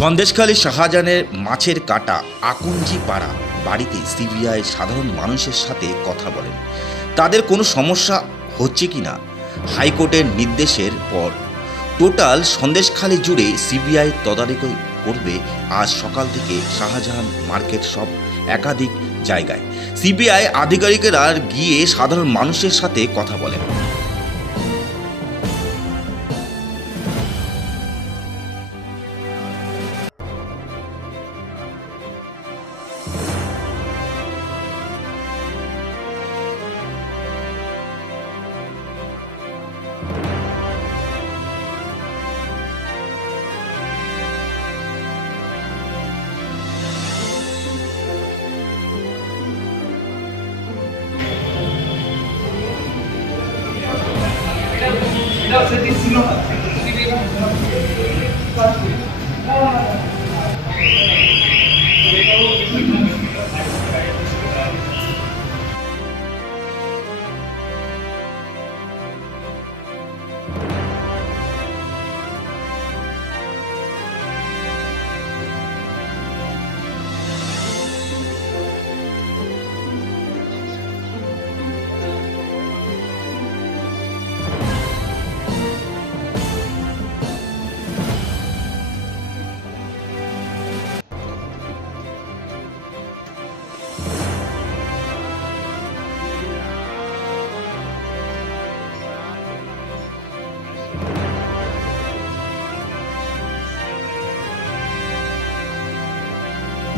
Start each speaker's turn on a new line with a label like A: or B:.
A: সন্দেশখালী শাহজাহানের মাছের কাটা আকুঞ্জি পাড়া বাড়িতে সিবিআই সাধারণ মানুষের সাথে কথা বলেন। তাদের কোনো সমস্যা হচ্ছে কি না? হাইকোর্টের নির্দেশের পর টোটাল সন্দেশখালী জুড়ে সিবিআই তদারকি করবে আজ সকাল থেকে শাহজাহান মার্কেট সব একাধিক জায়গায়। সিবিআই আধিকারিকেরা গিয়ে সাধারণ মানুষের সাথে কথা বলেন। এটাও সেদিন ছিল না।